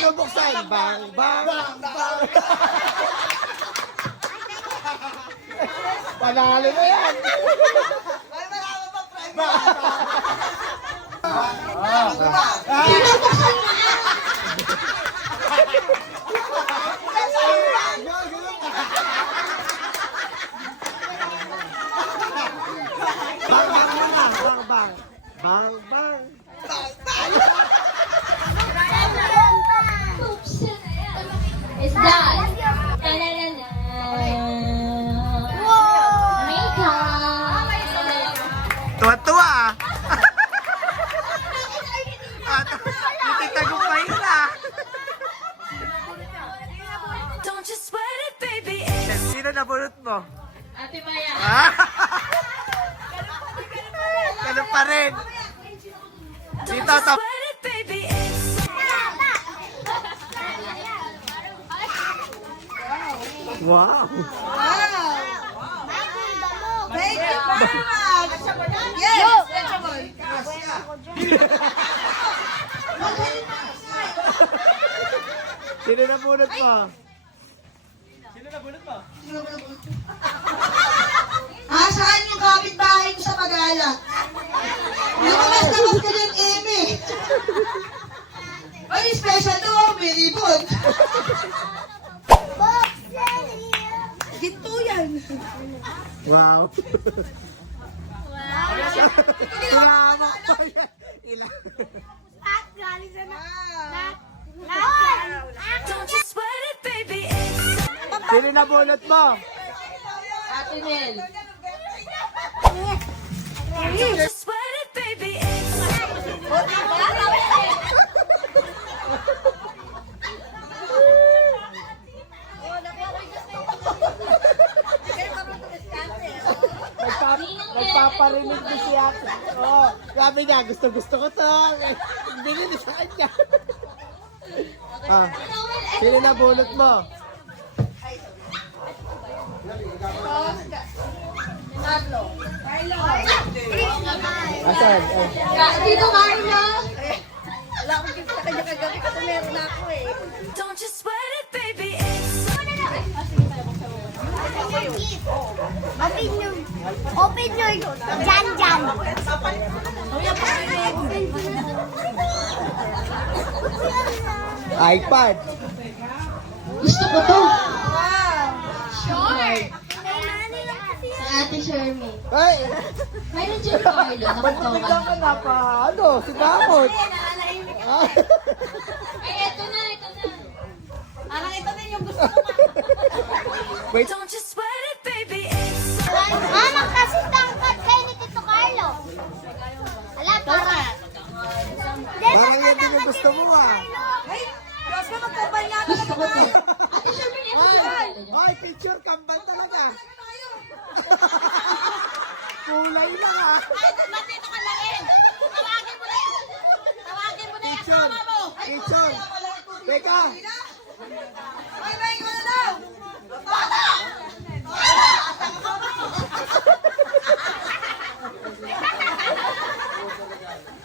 binubuksan. Bang, bang, bang, bang. Panalo na yan. Ay, marami pa prize. Bang, bang. Bang, bang. It's done. Tuwa-tuwa ah. Ititagumpay na. Don't you sweat it, baby. Sino nabunot mo? Ate Maya. Ganun pa rin. Dito, Don't you top. sweat it, baby. Wow. Thank you very much. Yes. Sino nabunot mo? Saan yung kapitbahay ko sa Pagala? Nakamas ka din, Amy. Ay, special to, may ribbon. Ginto yan. Wow. Salamat po yan. Ilan? Don't you sweat it, baby. Sino nabunot mo? Ate Mel. Don't you sweat it, baby. Nagpaparinig din si Ate. Oo. Sabi niya, gusto ko to. Binili sa kanya. Sino nabunot mo? Asan? Dito Carla. Wala akong gift sa kanya kagabi kasi meron ako eh. Don't you sweat it, baby. Open your Jan. iPad. Gusto ko to. Sure. Sa Ate Shermy. Ay! Mayroon dyan Carla. Ba't Nakatawa. bigla ka na pa? Ano? Si Damot. Ay, eto na. Parang ito din yung gusto ko. Wait. Don't you sweat it, baby. Anak kasi tangkad kayo ni Tito Carlo. Ala, para. Parang yan din yung gusto mo ah. Ay, Diyos ko, magkabal nga Gusto ko to. Ate Sherman, ito Ay, picture kambal talaga. Kulay lang ah. Matito ka na rin. Tawagin mo na yung Picture. asawa mo. Picture. Teka. Ay, may ko na daw.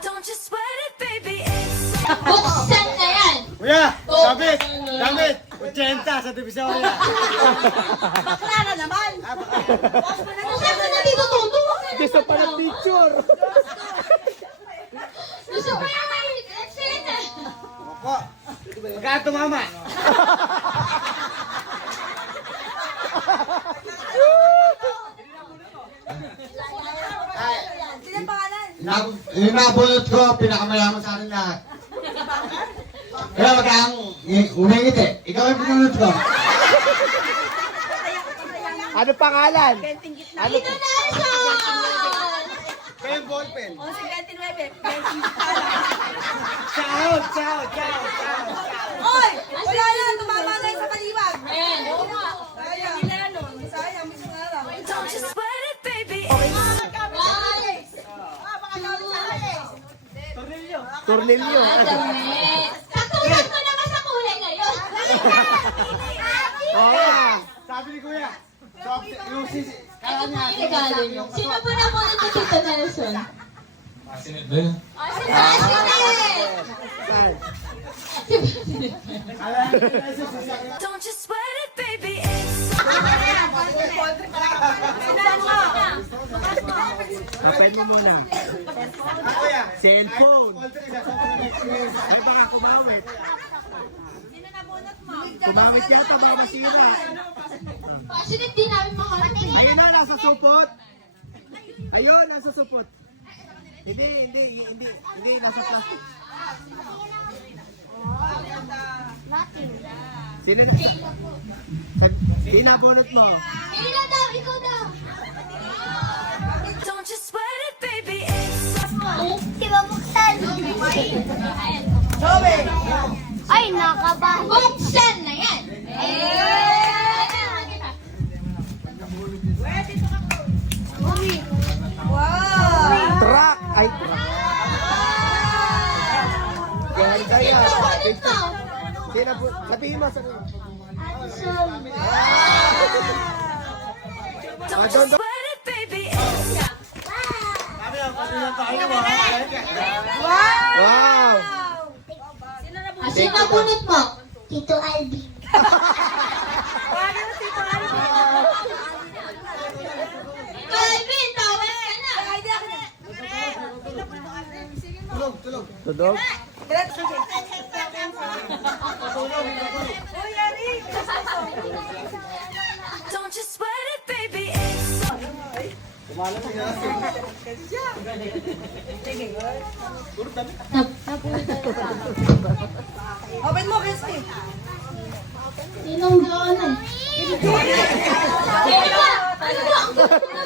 Don't you sweat it, baby. Buksan na yan. Kuya, David. 80 sa Divisoria. Bakla na naman. Buksan mo na dito, Toto. Gusto pa ng picture. Gusto ko yung may excellent eh. Magkano tumama? Sino ang pangalan? Yung nabunot ko, pinakamayaman sa akin lahat. Kaya wag kang umingit eh. Ikaw yung pinunod ko. Ano pangalan? Ano? Dito na siya. Kaya yung ballpen. O, si 29. Ciao. Oy! Wala na, tumama na yun sa kaliwag. Ayan. Sayang. Sayang, mismo na lang. Don't you sweat it, baby. Tornilyo. Damit. Katulad ko naman sa kulay ngayon. Oo. Sabi ni Kuya. Yung Ito po yung regalo niyo. Sino po na muna ito, Tito Nelson? Masinit ba yun? Si Bassinet! Saan? Si Don't you sweat it, baby. It's Open mo muna. Cellphone. Ay, baka kumawit. Kumawit yata, baka masira. Kasi hindi namin mahanap. Ayun na, nasa supot. Ayun, nasa supot. Hindi, nasa plastic. Sino na? Sino bunot mo? Ila daw, ikaw daw. Don't you sweat it, baby. It's Di ba buksan? Ay, nakabahan. Buksan na yan. Truck! Ay, truck. Yan kaya. Sino po? Sabihin mo. don't you sweat it, baby. It's Wow! Sino bunot mo? Tito Alvin. Calvin, tawag ka na. Tudog? don't you sweat it, baby. It's Open mo, Christy. Sinong doon eh?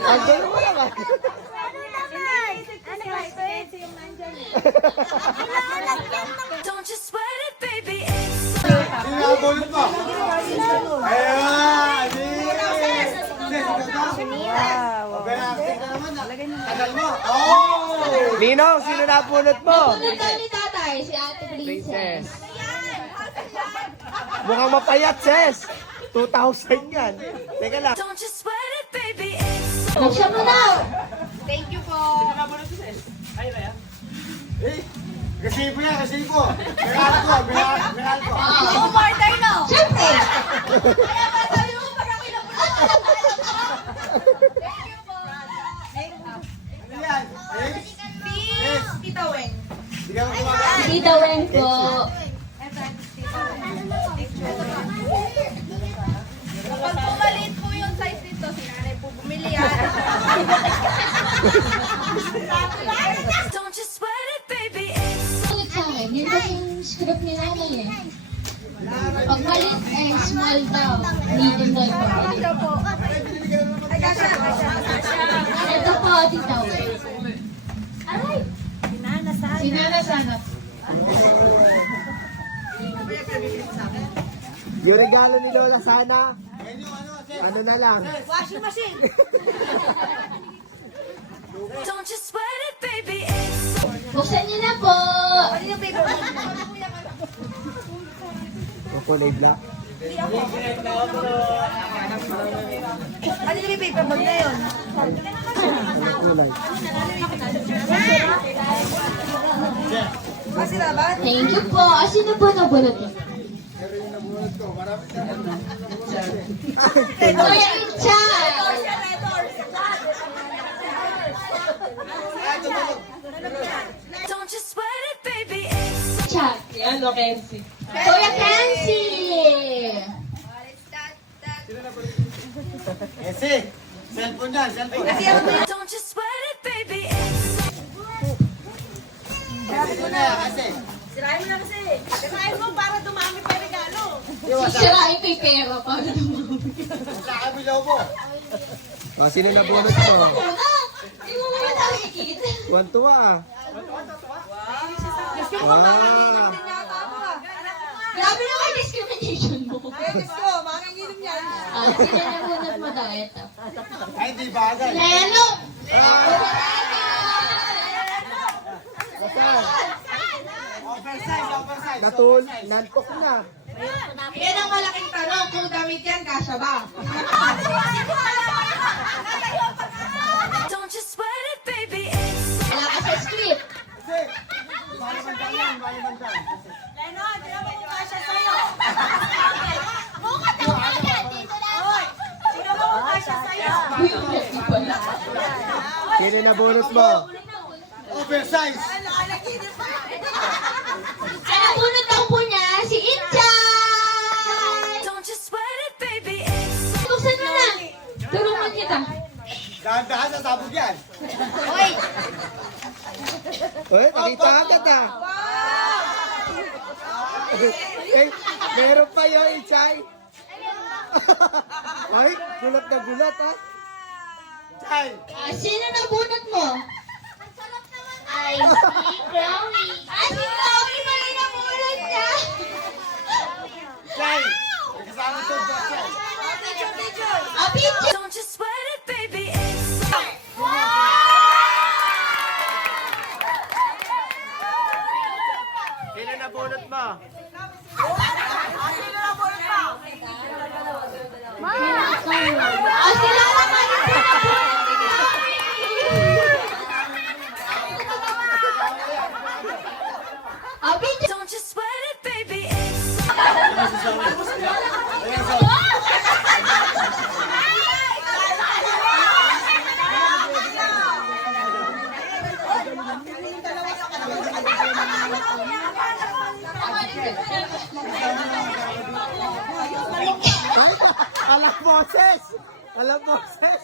Ang gano'n mo naman. don't you sweat it, baby. It's Sinabulot mo. Ayan! Tagal mo. Oh! Ninong, sino nabunot mo? Bunot daw ni tatay, si Ate Princess. Mukhang mapayat, sis. 2,000 yan. Teka lang. don't you sweat it, baby. It's Buksan mo daw. Kasipo yan, kasipo. Binal ko. Siyempre. Yan. Tita Weng. Hindi ka kumakain. Tita Weng po. Kapag pumalit po yung size nito, si nanay po bumili yan. don't you sweat it, baby. It's Ulit sa akin, yun kasi yung script ni nanay eh. Pag malit eh, small daw. Medium daw yung pagkalit. Ay, kasha. Ito po, Tita Weng. Aray! Sinana sana. Yung regalo ni Lola sana, ano na lang. Washing machine. don't you sweat it, baby. It's Buksan niyo na po. Ano yung paper bag? O kulay black. Ano yung paper bag na yun? Ano kulay? Kasi laban? Thank you po. Sino po nabunot niyo? Kuya Richard. don't you sweat it, baby. It's Richard. Kuya Kenzie. Kasi, cellphone yan, cellphone. don't you sweat it, baby. It's Kasi na yan, kasi. Sirahin mo na kasi. Sirahin mo para dumami pa yung regalo. Sisirain ko yung pera para dumami. Sa kabilaw mo. O, sino nabunot mo? Hindi mo naman nakikita. Tuwan-tuwa ah. Wow! Grabe naman discrimination mo. Ay, Diyos ko, makanginom yan. Sino nabunot mo daw? Ito. Ay, di bagay. Leno! Oversize, oversize. Nantok na. Yan ang malaking tanong, kung damit yan, kasha ba? don't you sweat it, baby. It's Wala ka sa script. Kasi, balibantan yan, balibantan. Leno, di ba mo kasha Kailan na bonus mo? Oversize! Ang nabunot daw po niya, si Inchay! Don't you sweat it, baby. It's Buksan mo na! Tulungan kita. Dahan-dahan sa sabog yan. Uy, nakita agad ah. Eh, meron pa yun, Inchay. Ay, gulat na gulat ah. Chay! Sino nabunot mo? Ay, si Chloe. Si Chloe! Mali nabunot niya! Chay! May kasama ito ba, Chay? Picture! don't you sweat it, baby. It's Kailan na bonus mo? Sila naman! Picture! don't you sweat it, baby. It's Alam boses! Alam boses!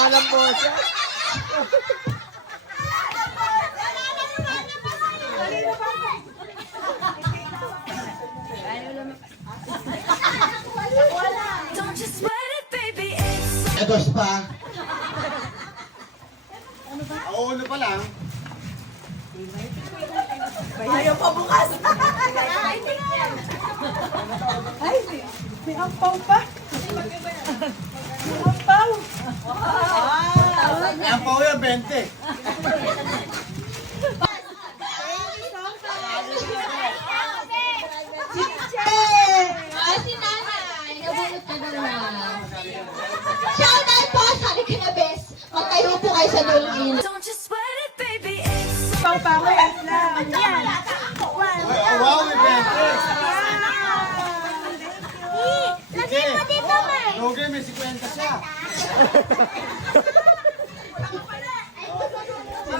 Alam boses! don't you sweat it, baby. It's Ito pa. Ulo pa lang. May ampaw pa. May ampaw. Ang pao yan, 20. Si nanay! Nabunot ka daw na. Shout out po! Sabi ka na, bes. Magtayo po kayo sa lungin. don't you sweat it, baby. It's Ampaw pa ako. Yan lang. Yan. Wow, may 20. Lagay mo dito, May. Lugay, may 50 siya.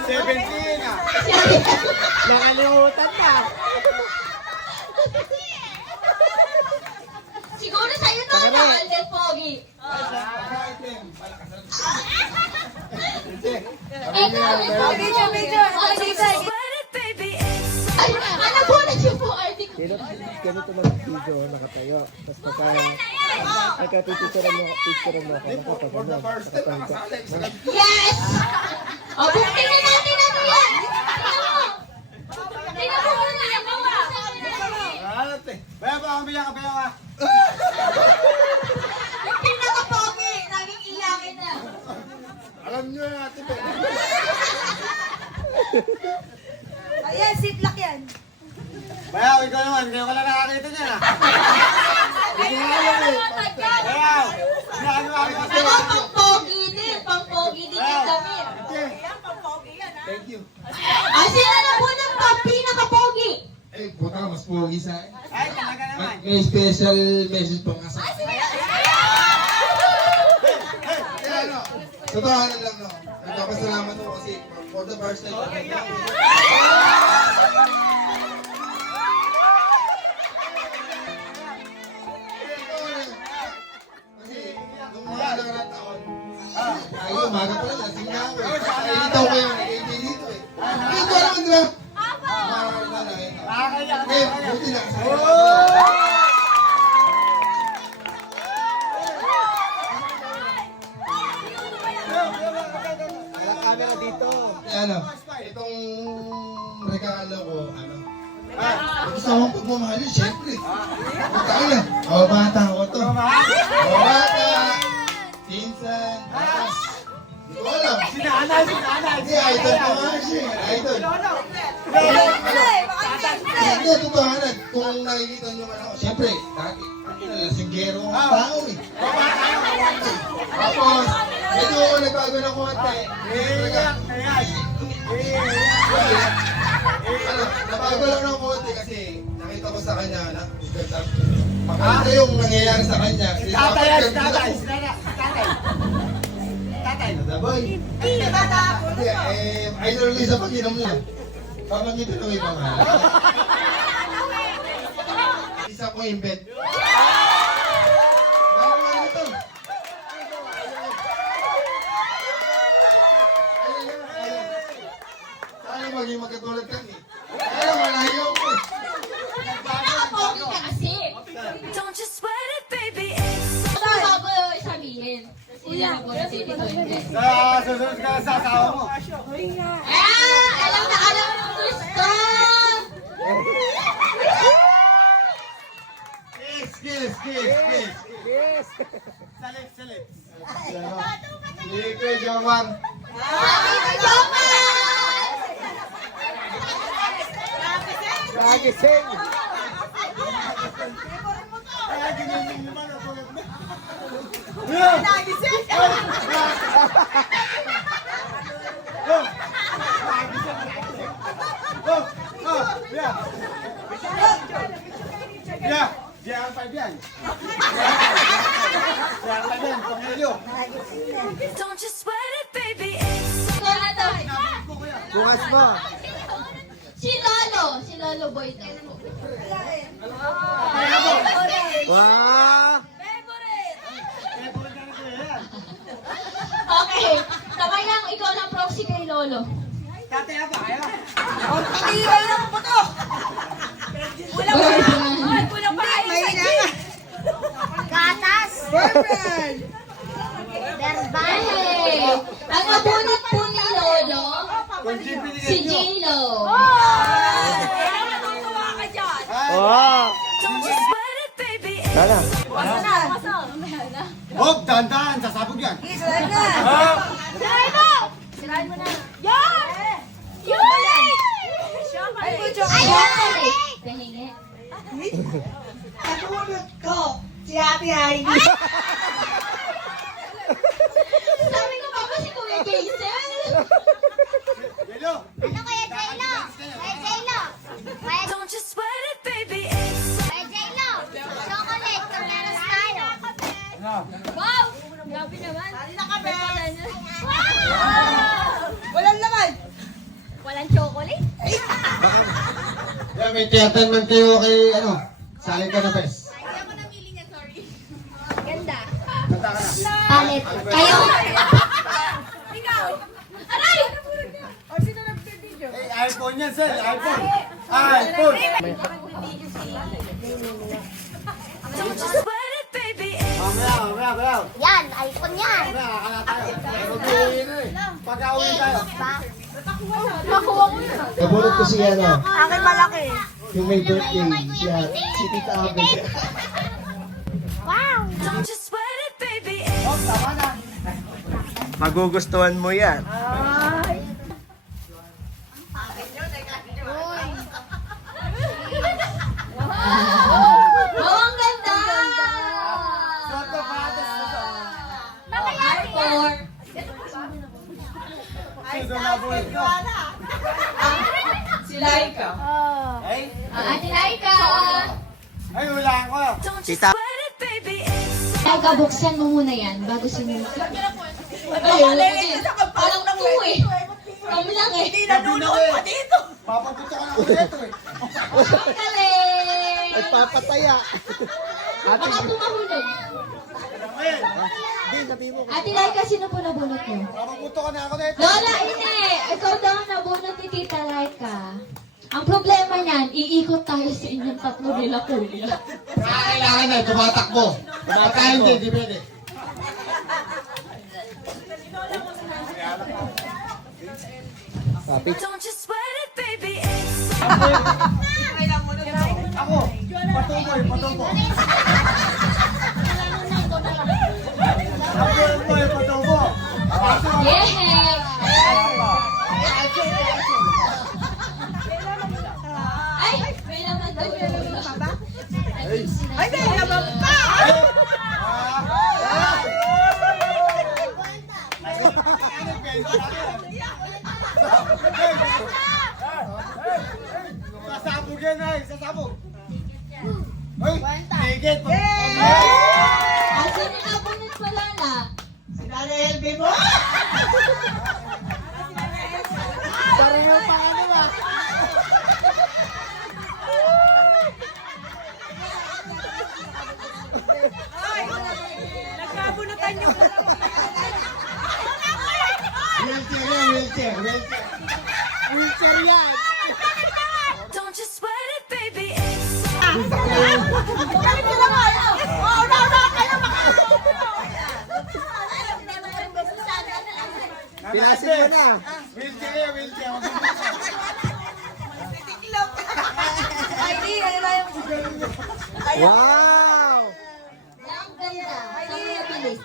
17 ah. Nakalimutan na! Siguro sa'yo to, Tara. Alden Pogi. Ito, Alden Pogi. don't you sweat it, baby. It's Ay, ano po na siya po, Alden? Ganito lang video, nakatayo. Tapos pagka-picturean mo ako, For the first time, Yes! O, buktin na natin ano yan! Tingnan mo! Tingnan mo muna! Baya pa, kambiyan ka, baya ka. Yung pinaka-pogi, naging iyakin na. Alam nyo na natin. Ayan, sitlak yan. Baya, ikaw naman. Kayo ka lang nakakita niya na. Baya, ginagawa ko kasi. Ako, pang-pogi din yung damit. Thank you. Sino na po ng pinaka-pogi? Eh, puta ka, mas pogi sa akin. Ay, talaga naman. May special message pa nga sa akin. Ano, totohanan lang, no? Nagpapasalamat ako kasi for the first time. Kasi, nung mga nakarang taon, ay umaga pa lang, lasing na ako eh. Nakikita ko kayo, nakikita dito eh. Hindi ko alam, Andra. Nakakaya ka. Eh, buti lang. Wala camera dito. Ano, itong regalo ko, ano, gusto akong pagmamahal yun, syempre. Tayo na, bata ko to. Bata, pinsan, taas. Hindi ko alam. Sinanay. Hindi, idol ko nga siya, idol. Hindi, totohanan. Kung nakikita nyo man ako, syempre, dati, lasinggero ang tao eh. Tapos, medyo ako nagbago ng konti. Ano, nabago lang ng konti kasi nakita ko sa kanya na ganda. Ano yung nangyayari sa kanya? Tatay yan, tatay. Tatay. Boy. Hindi, idol Lisa pag inom niya. Pamagitan ng ibang hal. Isa ko yung bet. Ano ito? Sana maging magkatulad kami. Ayaw, malayo ko. Pogi ka kasi. Don't you sweat it, baby. It's Ano bago sabihin? Sila na po na baby ko hindi. Susunod ka sa asawa mo. Alam na gusto! Kiss. Yes. Salip. Hindi ko jawang. Kagising. Diyan pa yan. Pamilyo. don't you sweat it, baby. It's Bukas mo. Si Lolo Boy daw po. Wow. Okay, sabay lang, ikaw lang proxy kay Lolo. Gatas. Verbal. Hey! Ang nabunot po ni Lolo, si J-Lo. Oh. don't you sweat it, baby. Sana. Hop, dahan-dahan. Sasabog yan. Sirain mo na. Yun! Chocolate. Kahingi. Katulad ko, si Ate Heidi. Sabi ko pa ba si Kuya Jason? Hello. Ano kaya J-Lo? Kaya J-Lo? Kaya Don't you sweat it, baby. It's J-Lo? Chocolate, kamyanas tayo. Wow! Grabe naman. Walang laman. Walang chocolate? Kaya may tiyatan tayo kay, salin ka na, Pes. Ganda. Palit. Kayo? iPhone yan, sir. iPhone. iPhone. don't you sweat it, baby. It's Mamaya. Yan, iPhone yan. Nakakala tayo. Pag-awin tayo. Ba? Nakuha mo yun. Nabunot ko siya, Akin malaki. yung may birthday, siya, si Tita Abel. Wow! don't you sweat it, baby. It's Magugustuhan mo yan. Oh, ang ganda! Four. Si Laika. Ate Laika! Ay, hulaan ko. don't you sweat it, baby. It's Laika, buksan mo muna yan bago sinulit. Parang po eh. Kami lang eh. Nanunood pa dito. Papapunta ka na ako dito eh. Galing! Nagpapataya. Baka po mahulog. Hindi, sabihin mo. Ate Laika, sino po nabunot niyo? Papapunta ka na ako dito. Lola, hindi! Ikaw daw ang nabunot ni Tita Laika. Ang problema niyan, iikot tayo sa inyong tatlo nila kuya. Kailangan na, tumatakbo. Baka hindi, di pwede. don't you sweat it, baby. It's Ako, patuboy. Patubo. Yay! Ay! May laman daw. Ay, may laman pa! Sasabog yan ay, sasabog. Hoy, Pamigit! Sino nabunot pa, Lola? Si Nanay LB mo. Sarang yung paano ba? Wheelchair yan, wheelchair. Wheelchair yan! Don't you sweat it, baby. It's Pinasin mo na! Wheelchair yan, wheelchair. Wow! Ang ganda. Ang mabilis.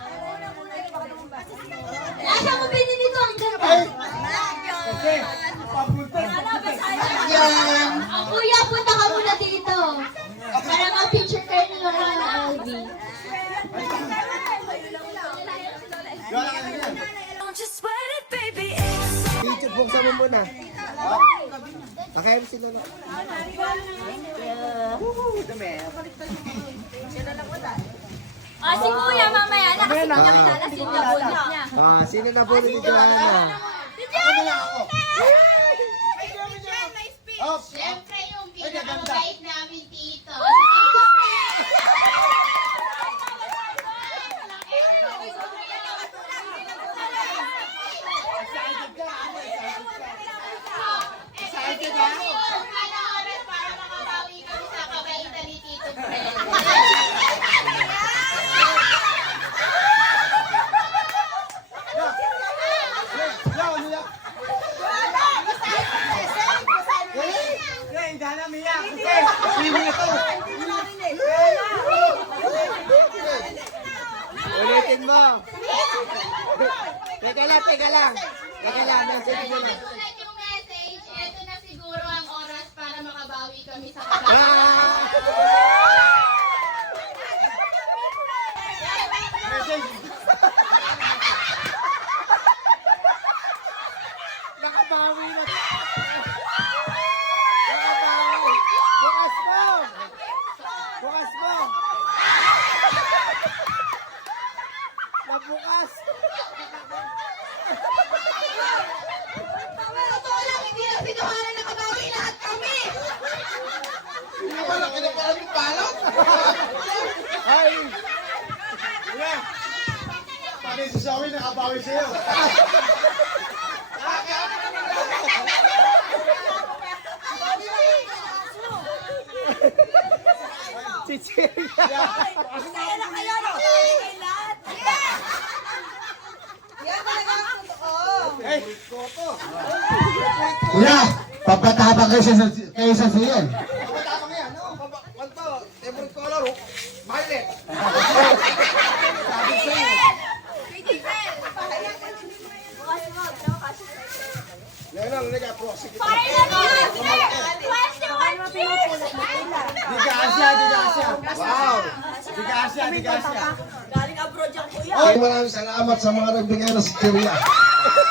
Nasa mo binili to? Ang ganda. Kasi, papunta. Yan. Kuya, punta ka muna dito. Para ma-picture kayo ni Lola na Albi. don't you sweat it, baby. It's Picture, buksan mo muna. Pakayam sila na. Si Kuya mamaya na kasi pinakilala si Nabunot niya. Sino na po ni Joanna? Siyempre yung pinakamabait namin tito. Excited ka? Ano oras para makabawi kami sa kabaitan ni Tito Fred? Ulitin mo. Teka lang, teka lang. Teka lang, message mo lang. Sulat yung message, ito na siguro ang oras para makabawi kami sa kabaitan. Nakabawi na. Nakabawi. Bukas mo. Bukas mo. Nabukas. Totoo lang, hindi na pinuhanan na kabawi lahat kami. Hindi ba lang kinapalan yung balot? Ay. Paano si Zoe nakabawi sa'yo? Chichirya. Yan talaga ang totoo. Kuya, papatabang kayo sa siyan. Matapang yan, no? Kanto, favorite color, oh. Violet. Yan lang, nag-prosecute. Di ka Asya. Wow. Di ka Asya. Ay, maraming salamat sa mga nagbigay ng sikirya.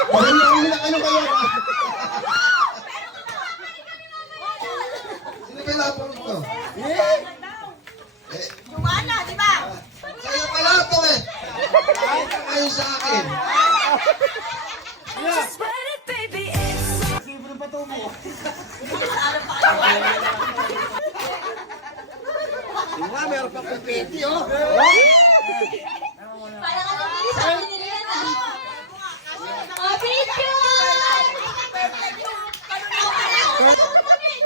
Magandang na kayo kayo. Sino pinapulot ko? Joanna, di ba? Sa'yo pala ito eh. Kahit kayo sa akin. don't you sweat it, baby. It's Yung nga, meron pa kumpeti, oh. Para ka nabili sa binili yan ah. Picture!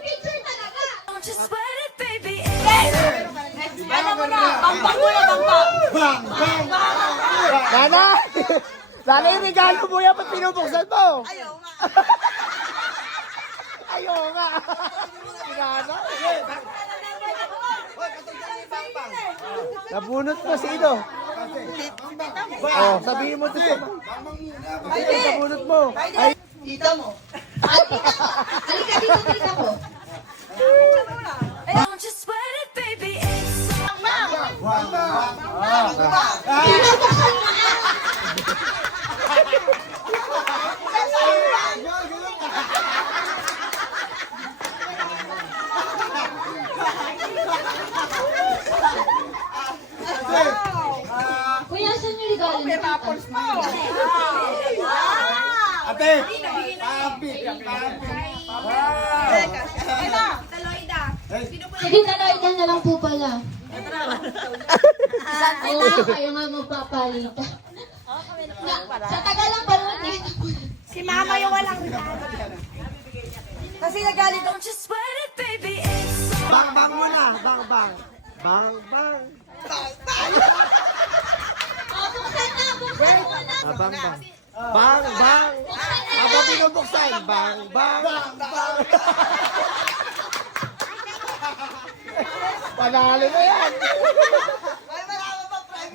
Picture talaga! don't you sweat it, baby. It's Nana! Nana, yung regalo mo yan, ba't pinubuksan mo? Ayaw nga. Ayaw nga. Nana? Nabunot mo sino? Oh, sabihin mo to sa... Nabunot mo. Ay, Tita mo. Halika dito, tita ko. don't you sweat it, baby. It's Pinabuksan mo na! may rappers pa. Ate! Papi! Sige, Taloida na lang po pala. Oo, kayo nga magpapalitan. Sa tagal lang ba nun eh? Si mama yung walang Kasi nagalit Don't you sweat it, baby. It's Bang bang muna! Bang bang! Bang bang! Buksan na, buksan muna. Bang bang! Bang bang! Habang binubuksan! Bang bang! Bang bang! Panalo na yan! Ay, wala pa prime.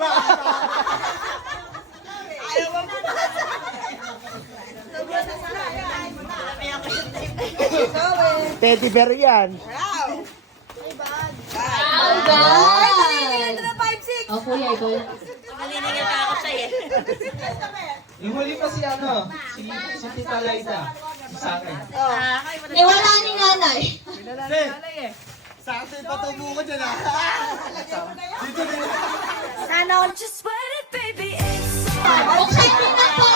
Ayaw mo po. Teddy bear yan! Wow. Ay, guys! na 5-6. O, kuya, ikaw lang. Yung huli pa si ano, si Tita Laida. Sa akin. Eh, wala ni nanay. Sa akin patubo ko dyan ah! Dito din! don't you sweat it, baby. It's Buksan niyo na po!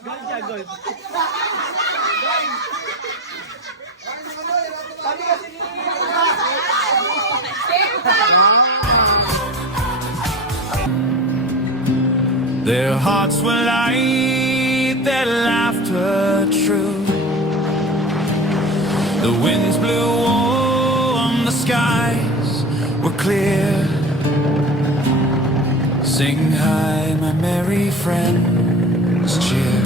Gold yan, gold! Their hearts were light, their laughter true. The winds blew warm, the skies were clear. Sing high, my merry friends, cheer.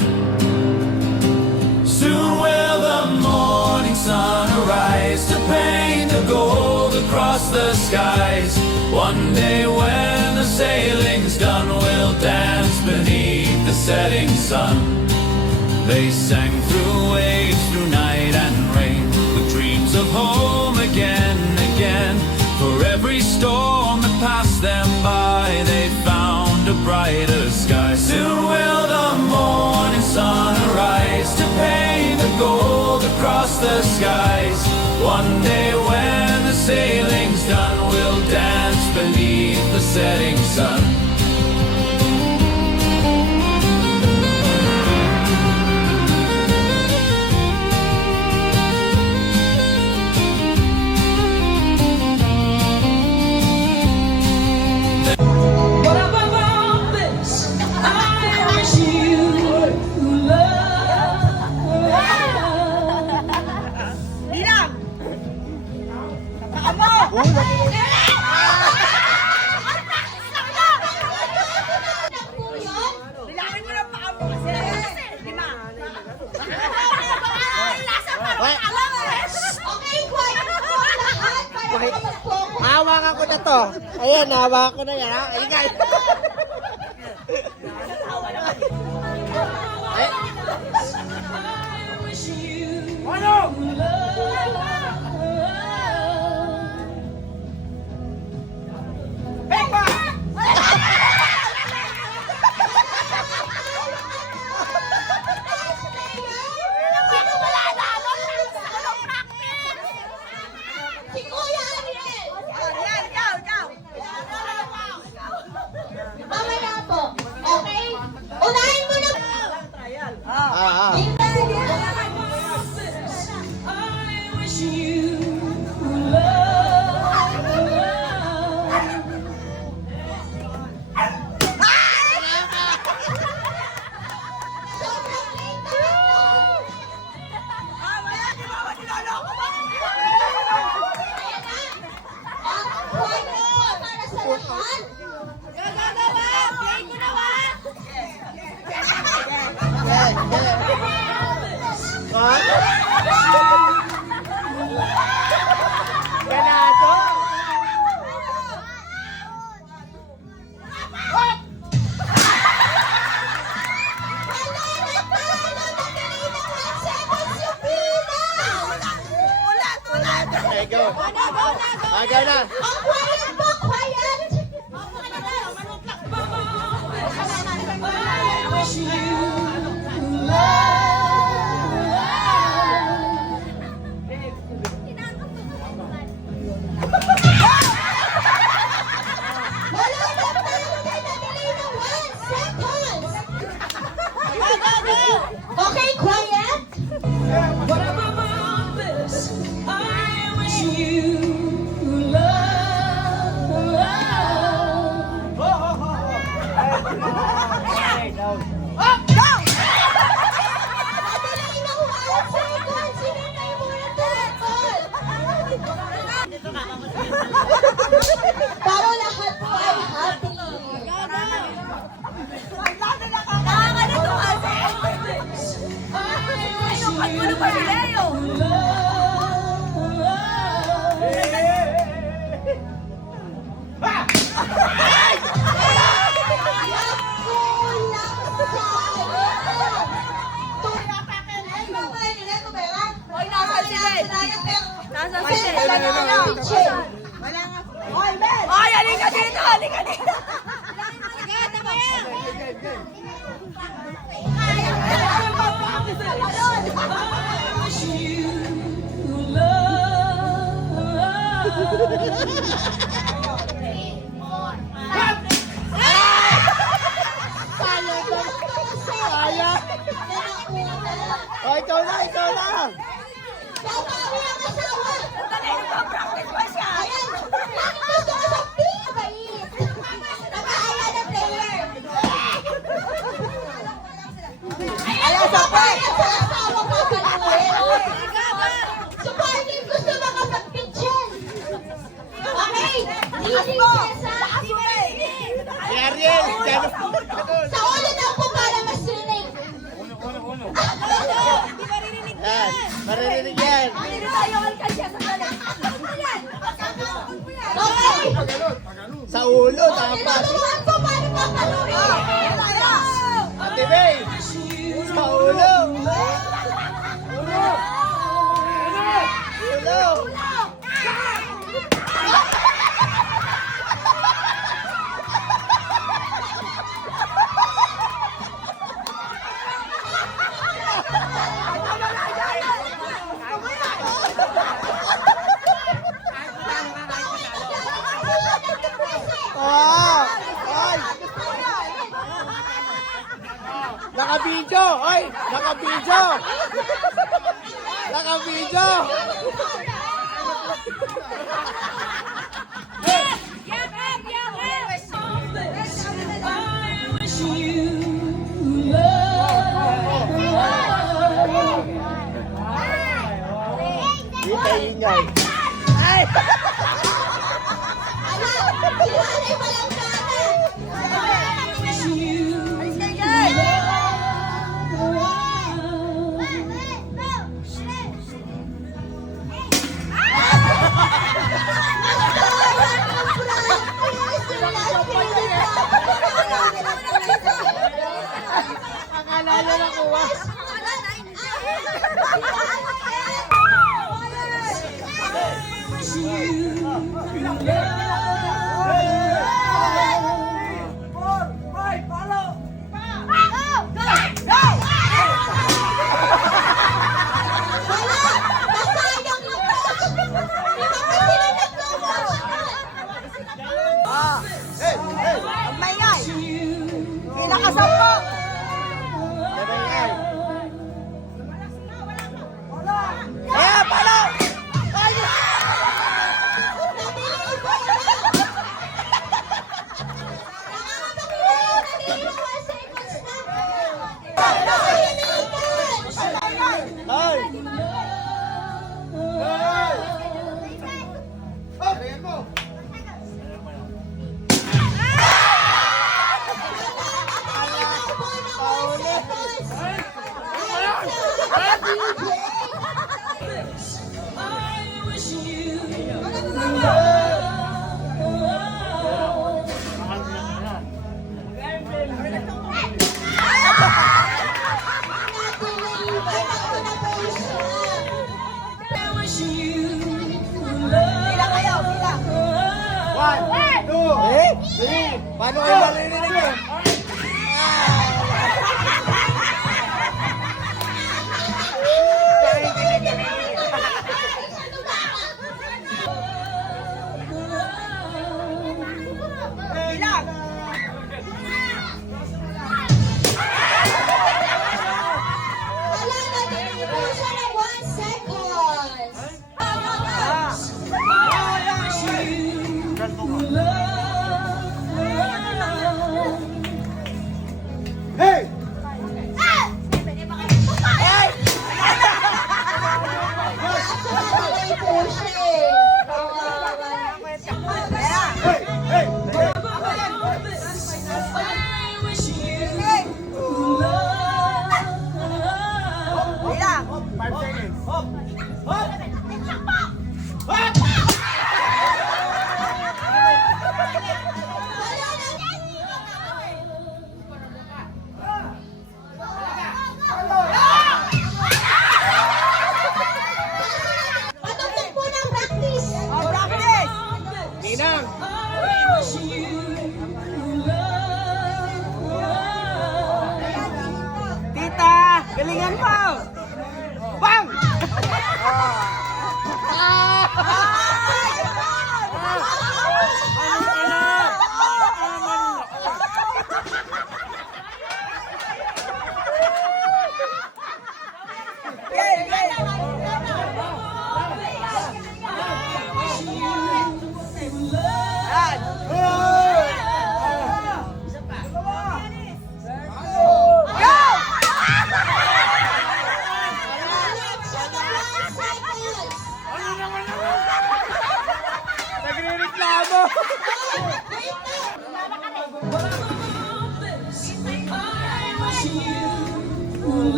Soon will the morning sun arise to paint the gold across the skies. One day when the sailing's done, we'll dance beneath the setting sun. They sang through waves, through night and rain, with dreams of home again, again. For every storm that passed them by, they found a brighter sky. Soon will the morning sun arise to paint the gold across the skies. One day when the sailing's done, we'll dance beneath the setting sun. Bilangin mo na paa mo kasi. Lima. Okay, quiet na po ang lahat para makapag-focus. Hawakan ko na to! Ayan, hawakan ko na yan ha! Ingay! Si Kuya Ariel! Mamaya po. Okay? Unahin mo na. Sobrang late na ako. Quiet po para sa lahat. Ganado! Okay, go! Aga na! Ang quiet po, quiet! Wala na tayo na nagaliw ng one! Ay, halika dito! Halika dito! Oh, ikaw na, ikaw na. Babawi ang asawa! Practice ko siya! Ayan! Gusto ko sa bait! Nakaaya na player! Ayan, support! Sa asawa ko paluin! Supportive! Gusto makapag-picture! Okay! Leading Cesa! Si Ariel, dyan. Sa ulo daw po para mas rinig! Yan, maririnig yan. Okay! Sa ulo, dapat. Tinuturuan po paano papaluin! Ate May, sa ulo. Ulo. Ah! Ay! Naka-video! Ay! Naka-video! Naka-video! Kita ingay. Ay! Iwanay pa lang Akala niya nakuha. Eh, palo! Ay! Ay! Ay! Mo! One, two, three. Paano kayo maririnig yun? Wala na din po siya ng 1 second.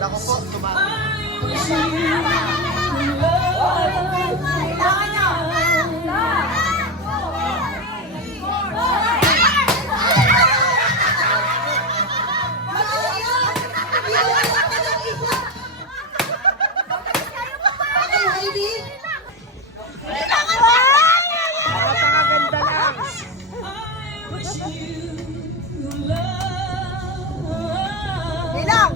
Ako po, Okay, Heidi. napakaganda lang. Bilang.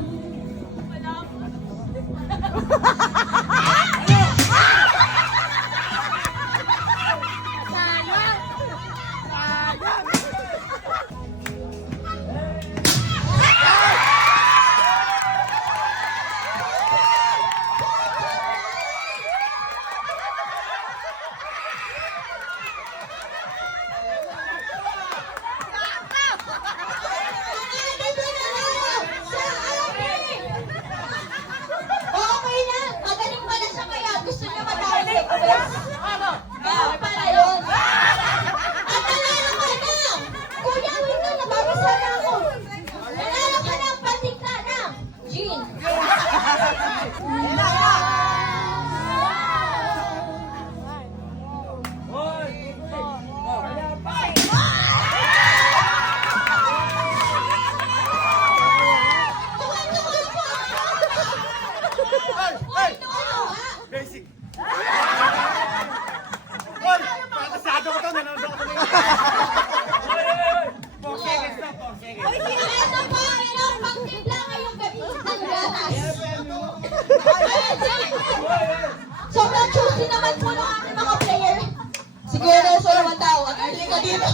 Okay na. Magaling pala siya kaya gusto niya matawag. Meron pala yun. At nanalo ka na. Kuya, wait na. Nababasa na ako. Nanalo ka ng patika ng Jean. Basic. Hoy! Pakasado ko to, nanonood ako na Ito po, ilang pagtimpla ngayong gabi ng gatas. Sobrang choosy naman po ng aking mga player. Si Kuya Nelson naman tawag. Hindi ka dito.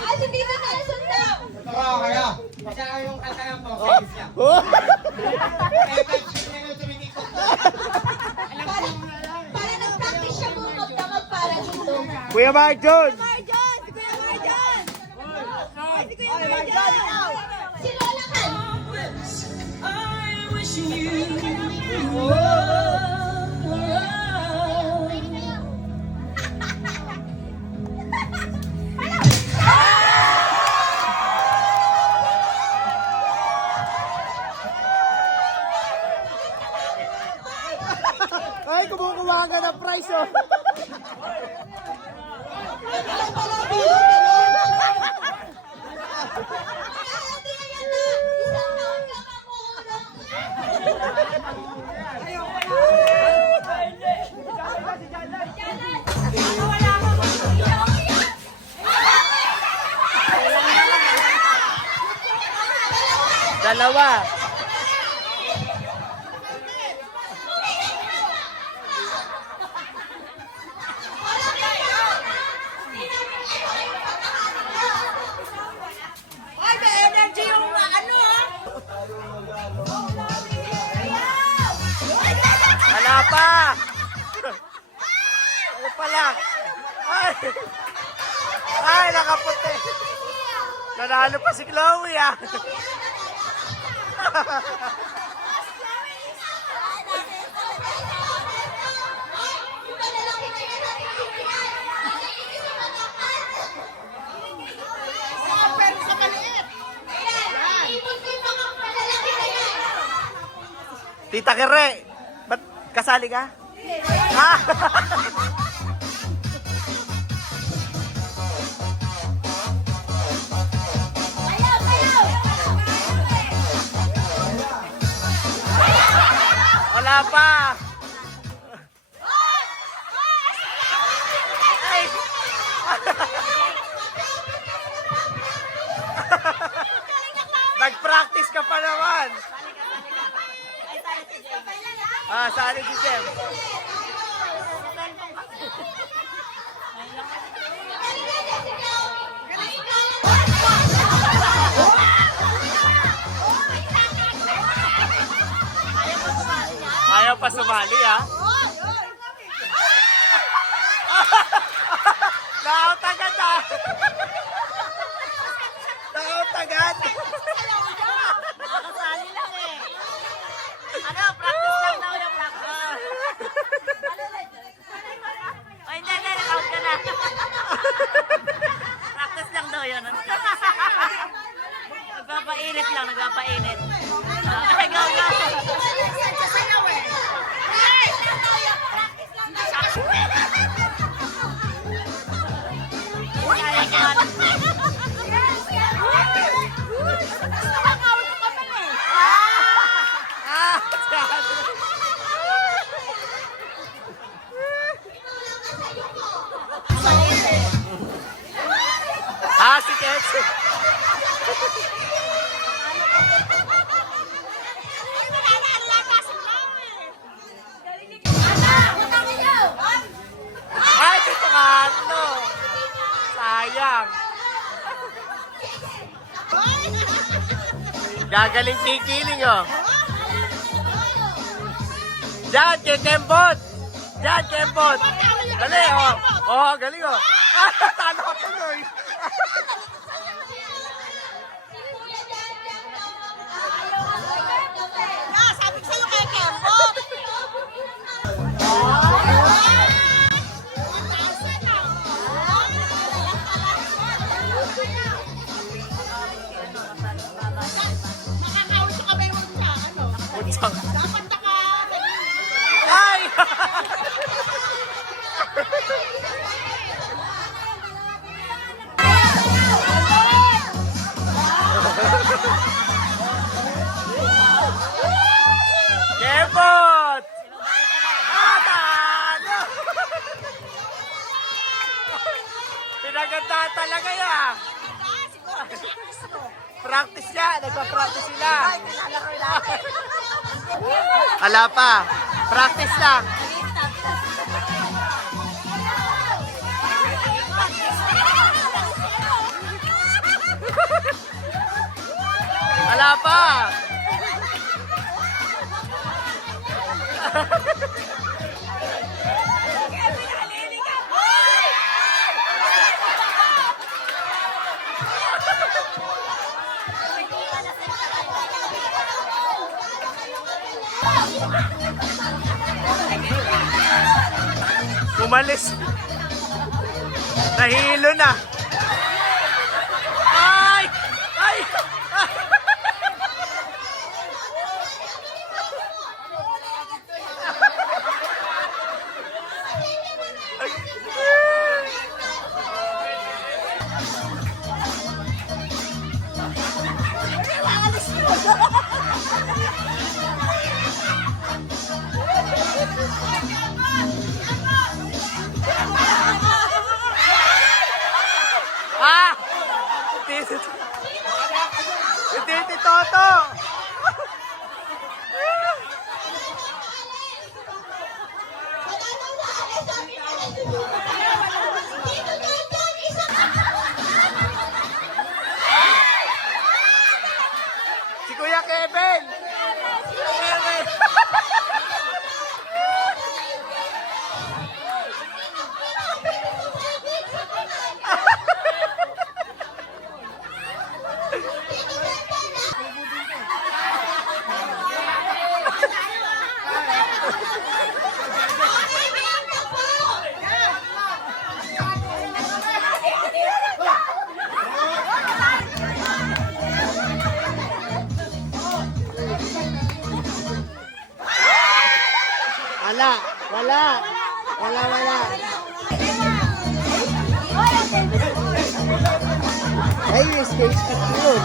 Ay, si Tito Nelson daw. Oo, kaya. Kasi yung kanta ng Portuguese niya. Kaya shoot niya yung tumikikot. Para nag-practice siya po magdamag para dito. Kuya Marjon! Si Lola Kan. Ay, kumukuha ka ng prize, oh! Hindi yan na. Isang taon ka makukulong. Dalawa! Ay, may energy yung ano ah. Wala pa! Ano pa lang? Ay! Ay, nakaputi! Nanalo pa si Chloe, ah! Tita Kere, ba't kasali ka? Ah! Wala pa! Ay! Nag-practice ka pa naman! Ah, sali si Jem. Ayaw pa sumali, ha? Naka-out agad ah. Naka-out agad. Nakasali lang eh. Ano, practice lang daw yung practice. O hindi, nag-out ka na. Practice lang daw yun. Nagpapainit lang, nagpapainit. Okay, go, go. Si Ketsi. Ay, dito ka, ano? Sayang. Gagaling kikiling, oh. Diyan, kay Kembot. Diyan, Kembot. Dali, oh. Oh, galing, oh. Talo ka tuloy. Sabi ko sa'yo kay Kembot. Makakawin sa kamay mo sa ano. Putsang. Dapat naka... Ay! Kembot! Talo! Pinaganda talaga yan. Practice niya, nagpa-practice sila. Wala pa. Practice lang. Wala pa. Umalis. Nahilo na. Ay! Ay! Ah! Hindi, Toto! Si Kuya Kevin! Kevin! Wala. Ay, yung stage cut yun.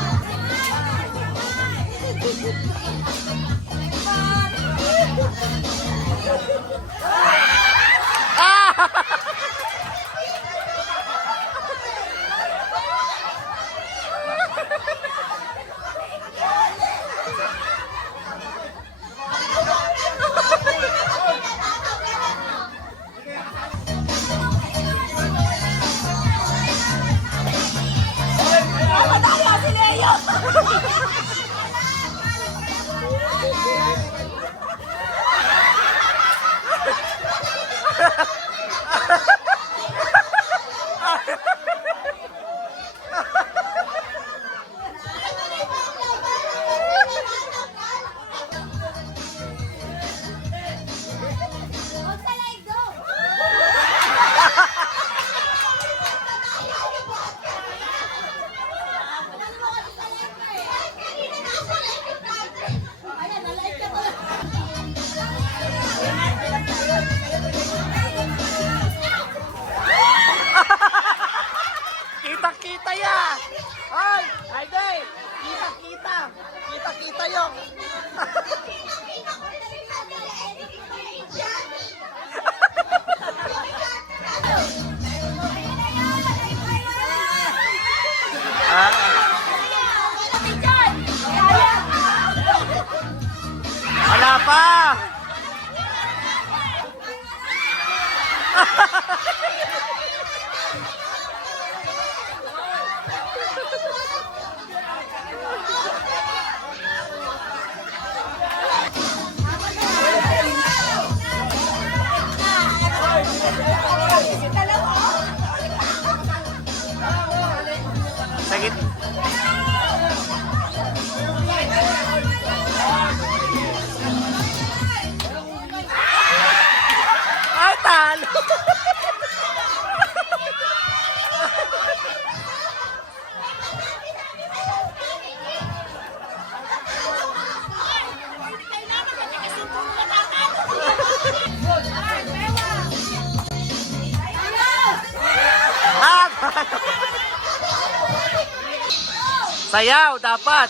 Sayaw, dapat.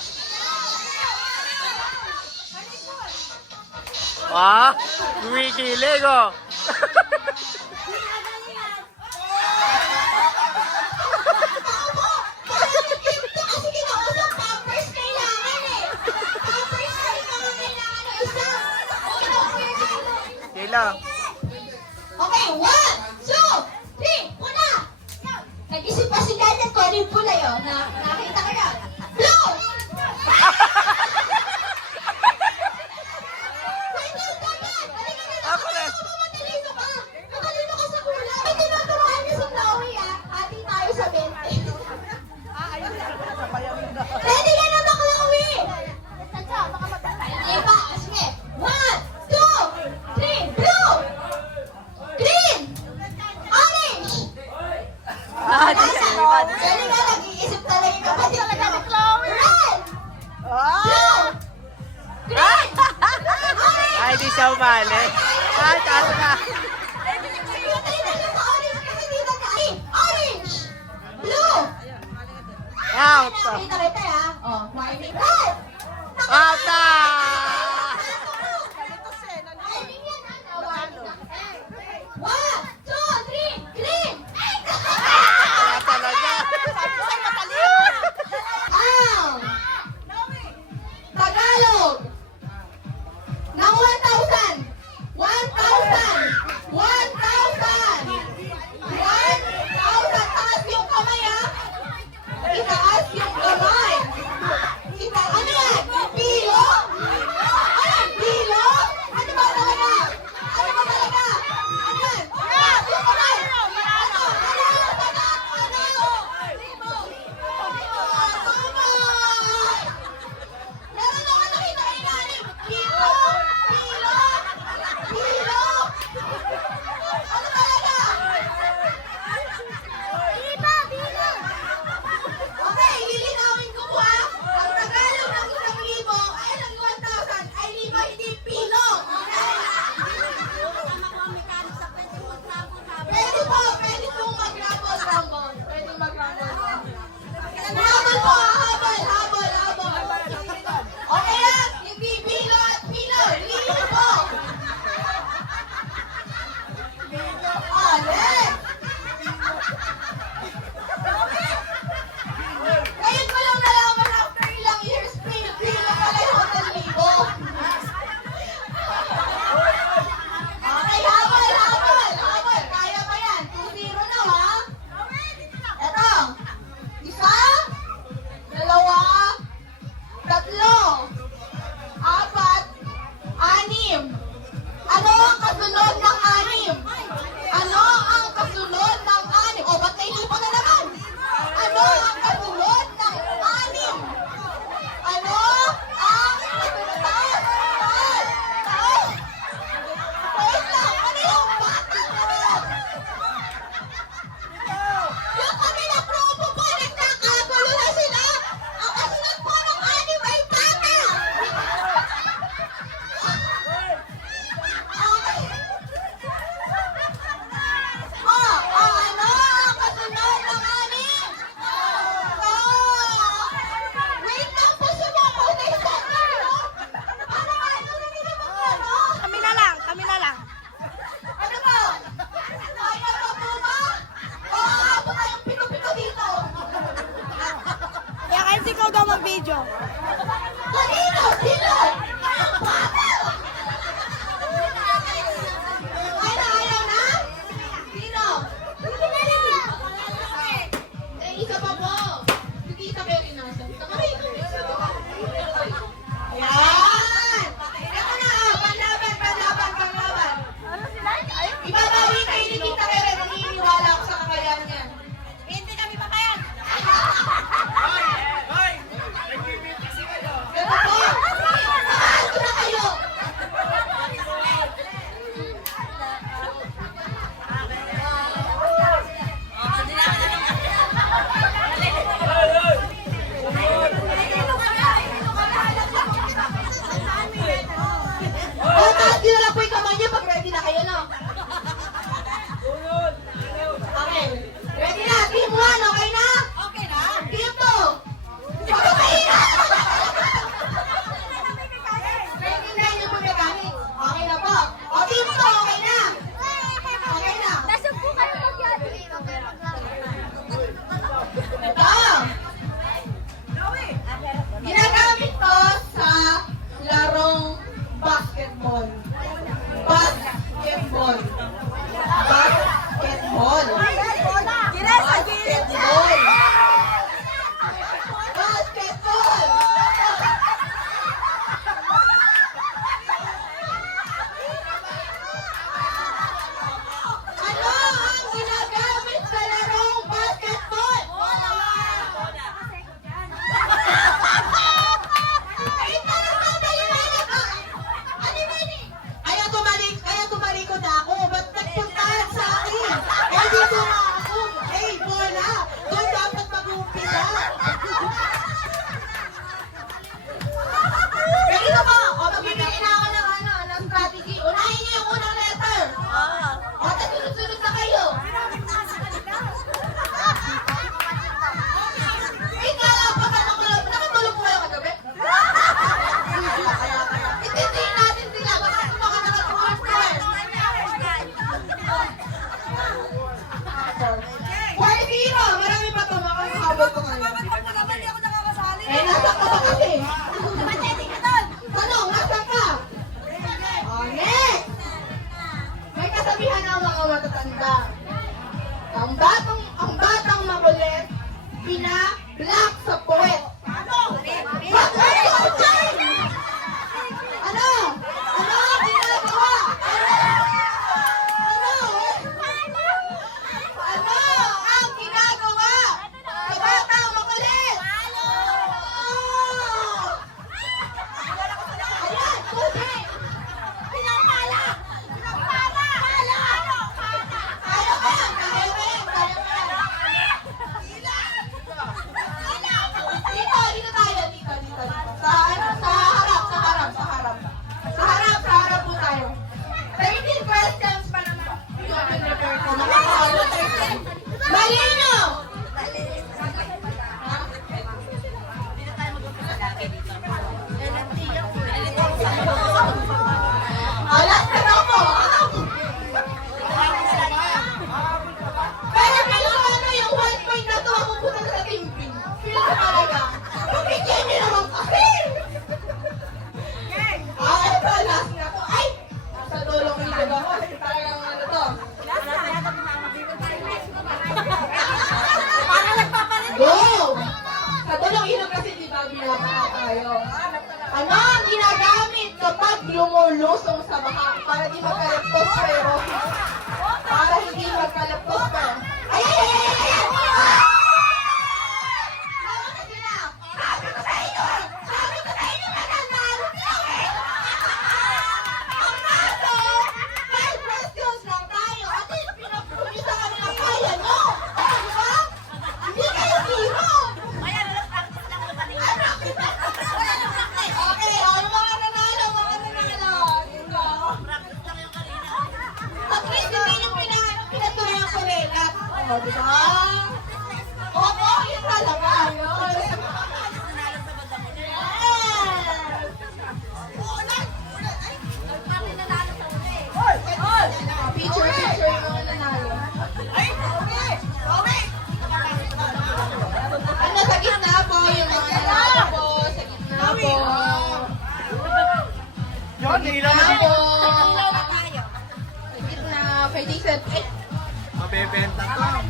Ah, gumigilig oh. Kasi kinausap, pampers kailangan eh. Pampers kailangan ng isa. Kailan? Okay, 1, 2, 3, una! Nag-isip pa si Dad at kung ano yung pula yun. Nakita ko yun. Blue! Ako rin. Matalino ka! Matalino ka sa kulay! May tinuturuan niya si Chloe ah. Hati tayo sa 20. Ready ka na ba, Chloe? Hindi pa. Sige. 1, 2, 3, blue! Green! Orange! Galing ka, nag-iisip talaga yung kapatid ko. Red! Blue! Green! Orange! Ay, di siya umali. Ay, taas na. Orange! Blue! Out. Nakita kita ya. Oh, warning. Red! Ata! Warning yan, ano? Warning. 1, 2, 3, green! Kaya talaga. Tagalog! Ng 1,000! 1,000! 1,000! 1,000! Taas yung kamay, ha? Itaas yung kamay! Ano yan? Pilo? Ano yan? Pilo? Ano ba talaga? Ano ba talaga? Ano yan? Taas yung kamay! Ano? Meron naman nakita kayo namin! Pilo! Pilo! Pilo! Ano talaga? Okay, lilinawin ko po ah. Ang Tagalog ng 1,000 ay ng 1,000 ay libo, hindi pilo. Okay? Pwede po mag-rumble. Pwede mag-rumble. Habol po, habol. Okay lang, hindi pilo at pilo. Libo. Next. Ngayon ko lang nalaman after ilang years, pilo pala yung 1,000. Okay, habol. Kaya pa yan. 2-0 na, ha? Eto. Isa, dalawa, tatlo, apat, anim. Ano ang kasunod ng anim? Ano ang kasunod ng anim? O, ba't nailipo na naman? Ano ang kasunod ng anim? Ano ang kasunod? Taas! Wait lang! Ano yung bata? Yung kami na propo po, nagkakagulo na sila! Ang kasunod po ng anim ay bata! Okay. matatanda. Ang batang makulit, pina-black sa puwet. Ano? Ano? Ano ang ginagawa? Ano ang ginagawa sa batang makulit? Ayan, tubig! Pinapala! Pinapala! Kaya ba yan? Kaya ba yan? Kaya ba yan? Dito tayo, dito. Sa harap po tayo. 13 questions pa naman. Malino! Alas na daw po! Pero ano yung 1 point na to, ako punta sa timping. Feel ko talaga. Pagkikyan niyo naman kasi! Ito, last na to. Ay! Nasa dulong ilog ako. Talagang ano to. Go! Sa dulong ilog kasi di ba binabaha tayo? Ano ang ginagamit kapag lumulusong sa baha para di magkalaptos pero para hindi magkalaptos pero ay! Nauna sila! Sabi ko sa inyo mananalo kayo eh! Ang kaso, 5 questions lang tayo at pinapumisa kami ng kaya nyo! Di ba? Hindi kayo zero! Okay, mga nanalo. At least hindi nyo pinatuloy ko rin. O, di ba? Oo, yun talaga. Yun. Picture yung mga nanalo. Ano, sa gitna po yung mga nanalo po. Sa gitna po. Yun, hila na Sa gitna. Pwede set. Mabebenta ka.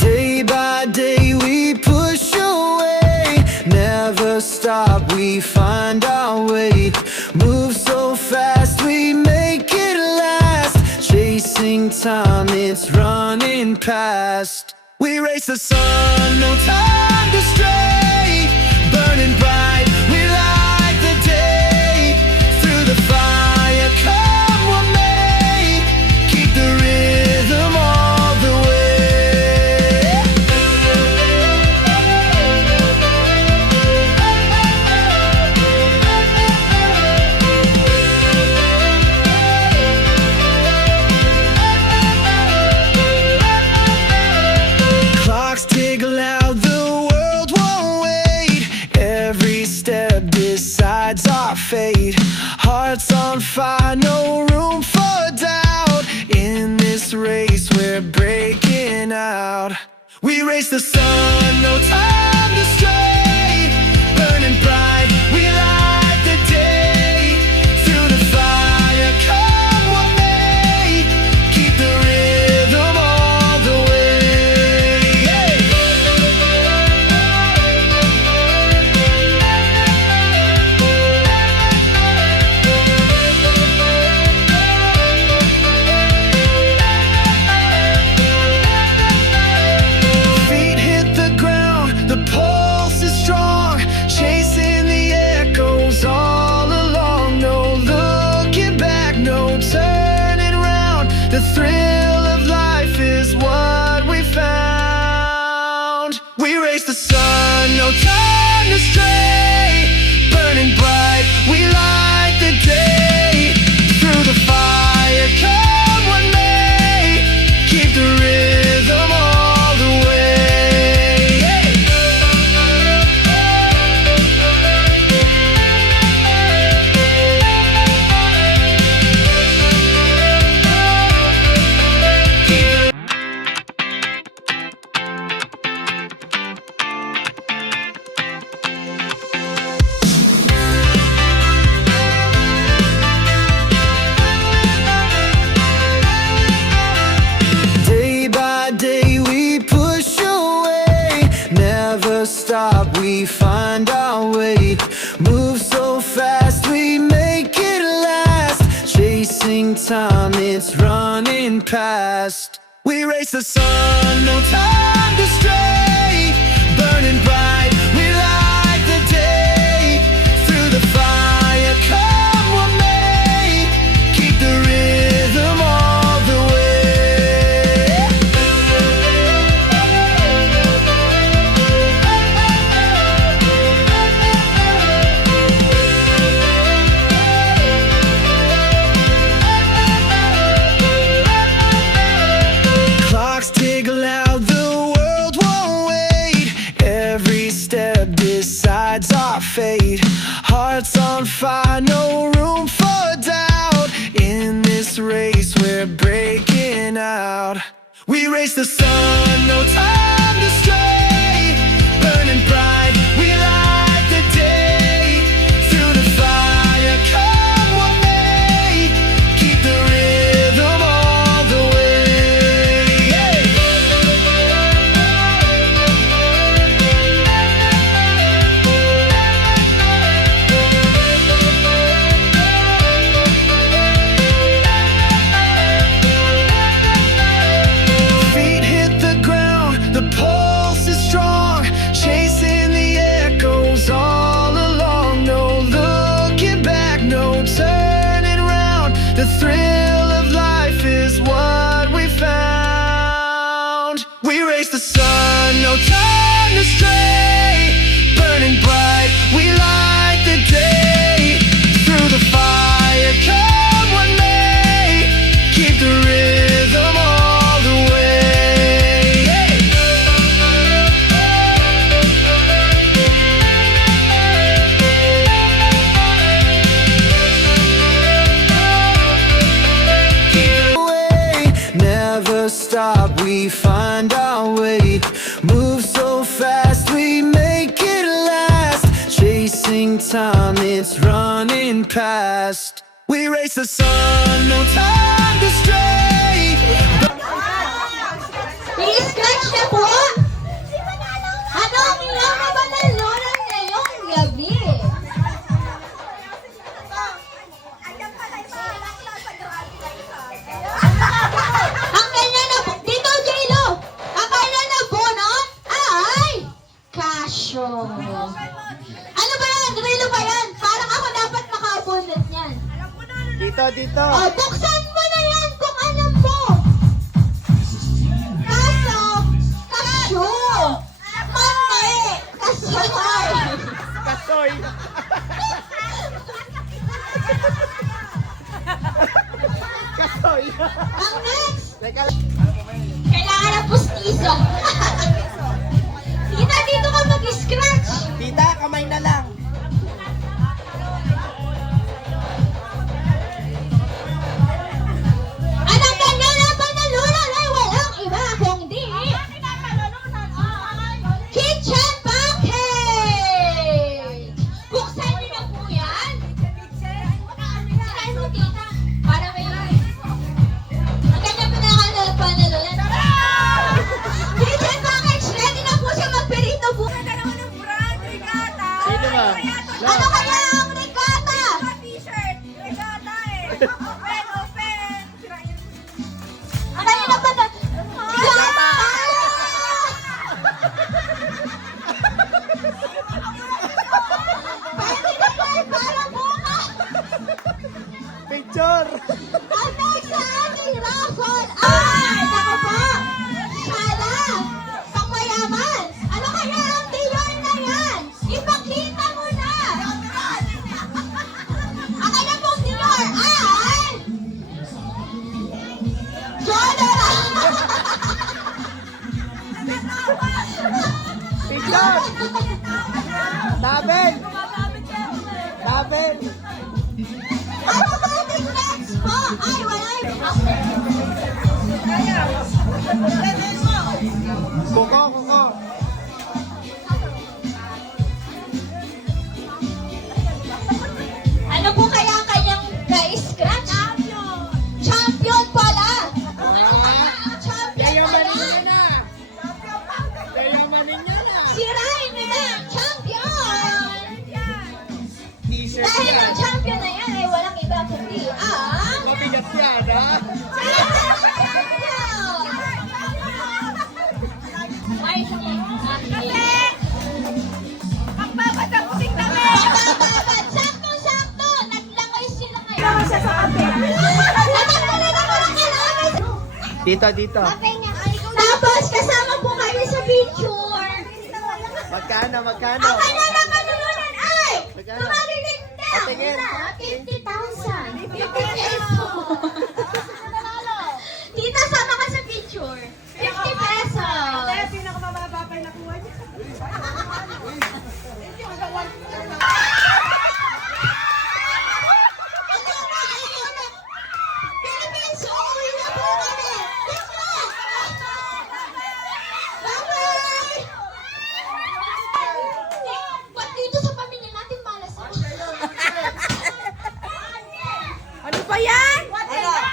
Day by day we push away, never stop, we find our way. Move so fast, we make it last. Chasing time, it's running past. We race the sun, no time to stray. Burning bright, we light the day. Through the fire, come what may. Keep the rhythm all the way. Clocks tick loud, the world won't wait. Every step decides our fate. Hearts on fire, no room for doubt. In this race, we're breaking out. We race the sun, no time to stray. Burning bright, we light the day. Through the fire, come what may. Keep the rhythm all the way. Feet hit the ground, the pulse is strong, chasing the echoes all along. No looking back, no turning round. The thrill of life is what we found. We race the sun, no time to stray. Burning bright, we light the day. Through the fire, come what may. Keep the rhythm all the way. we find our way. Move so fast, we make it last. Chasing time, it's running past. We race the sun, no time to stray. Burning bright, we light the day. Through the fire, come what may. Keep the rhythm all the way. Clocks tick loud, the world won't wait. Every step decides our fate. Hearts on fire, no room for doubt. In this race, we're breaking out. We race the sun, no time to stray. Burning bright, we light the day. Through the fire, come what may. Keep the rhythm all the way. Feet hit the ground, the pulse is strong. Chasing the echoes all along. No looking back, no turning round. The thrill of life is what we found. We race the sun, no time to stray. Burning bright, we light the day. Through the fire, come what may. Keep the rhythm all the way. Keep away, never stop, we find our way. Move so fast, we make it last. Chasing time, it's running past. We race the sun, no time to stray. I-scratch na po! Ano ang ilang kabanalunan ngayong gabi? Ang kanya na po, dito J-Lo! Ang kanya na po nun ay kasyo. Ano ba yan? Rilo ba yan? Parang ako dapat makabunod niyan. Dito. O, buksan mo na yan kung alam mo. Kaso, kasyo. Mali, kasyoy. Kasoy. Kasoy. Ang next, Teka, kailangan ng pustiso. Tita, dito ka mag-scratch. tita, kamay na lang. Anong kanya na panalunan ay walang iba kundi kitchen package! Buksan niyo na po yan. Sirain mo, tita. Para may... Ang kanya panalunan. Kitchen package! Ready na po siya magperito po. Sino ba? Ano kaya ang regata? Ang kanya na regata! Pwede na po ay para bukas! Picture. Ang next sa ating raffle ay, naku po, Shala, pangmayaman. Ano kaya ang Dior na yan? Ipakita mo na. Ang kanya pong Dior ay Jordan. Picture. Tabel. Tabel. Ano ba ating next po? Ay, wala yung Kuko. Ano po kaya ang kanyang ka-scratch? Champion pala! Champion pala! Yayamanin niya na. Sirain nila! Champion! Dahil ang champion na yan ay walang iba kundi ang... Mabigat yan, ha? Ay, sakto-sakto! Naglangay sila ngayon. Dito, dito. Tapos, kasama po kami sa picture. Magkano, magkano? Ang kanya ng kanulunan ay... Magkano? Tumagiging daw! Patingin. 50,000. 50 pesos. Tita, sama ka sa picture. 50 pesos. Philippines, uuwi na po kami. Yes, ma'am. Bye-bye. Ba't dito sa pamilya natin malas ako? Ano ba yan?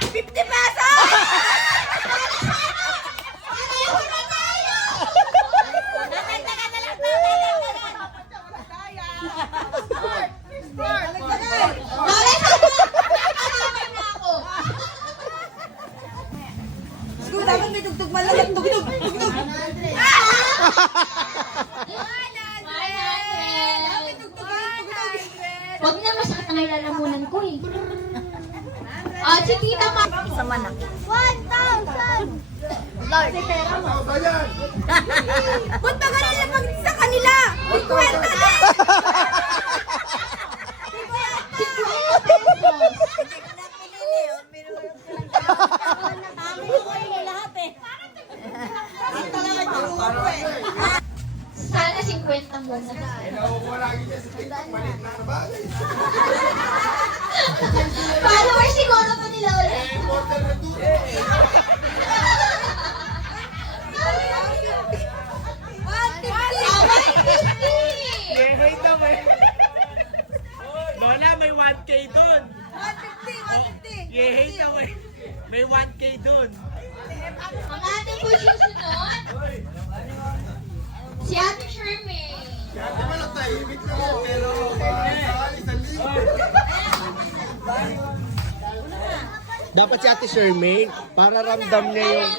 50 pesos! Pareho na tayo! Marami na ako. Siguro dapat may tugtog malalang tugtog. Huwag na masakit ang ilalamunan ko eh. Ah, si Tita Ma. Isa man ako. 1,000! Lord, pera mo. Punta ka na lang sa kanila! Kwenta na! 50 pesos. Sana 50 muna. Followers siguro pa nila ulit. Yehey daw eh. Lola, may 1K dun. 150! Yehey daw eh. May 1K dun. Ang ating po susunod, si Ate Shermaine. Dapat si Ate Shermaine, para ramdam niya yung...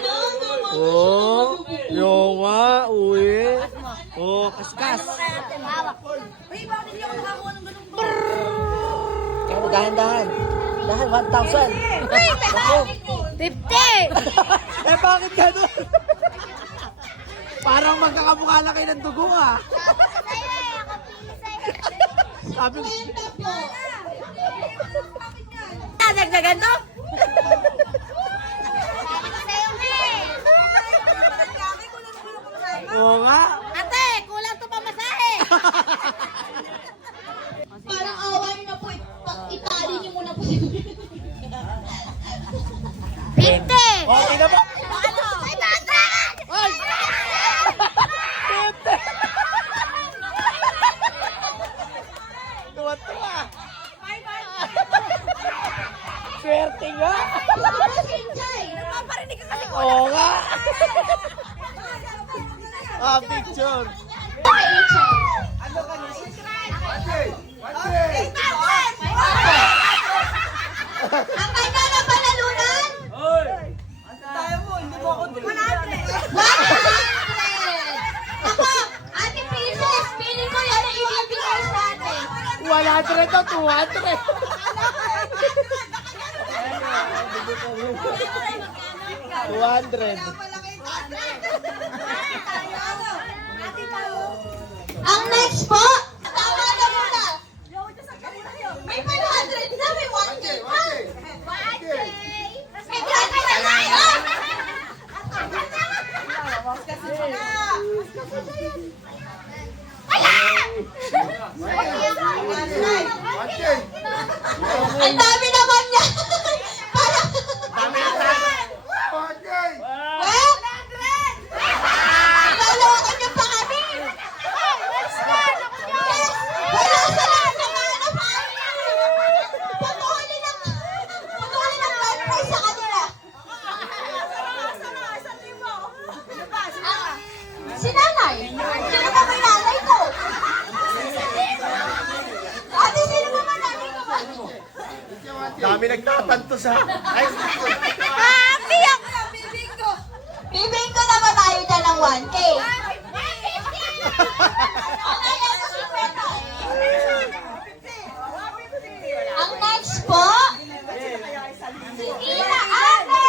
Oh, yung nga, uwi. Oh, kaskas. Uy, bakit hindi ako nakakuha ng ganun ba? Kaya mo, dahan-dahan. Dahan, 1,000. Ako. 50! Eh, bakit ganun? Parang magkakamukha lang kayo ng dugo, ah. Sabi ko, Dagdagan to? oo nga. Ate, kulang to pamasahe! Parang awa niyo na po, itali niyo muna po si 50! Okay na ba? Ano? 500! Ay! 50! Tuwa-tuwa. Swerte nga. Nagpaparinig ka kasi Oo nga. Ah, picture. Ang kanya na panalunan? Ako, Ate Princess, feeling ko yan ang ibibigay sa atin. 100 to 200. Ang next po, tama na muna. May 500 na, may 1K pa. 1K. May grabe na tayo. Ang dami naman niya. Parang... Lalawakan niyo pa kami. Yes! Wala sa lahat ng mga patuloy ng grand prize sa kanila. Si nanay. Sino ba may nanay ko? Ate, sino ba may nanay ko? Dami nagtatanto sa... Ay, Bibingko na ba tayo dyan ng 1K? Okay, ano si Kwento? Ang next po, si Tita Ate!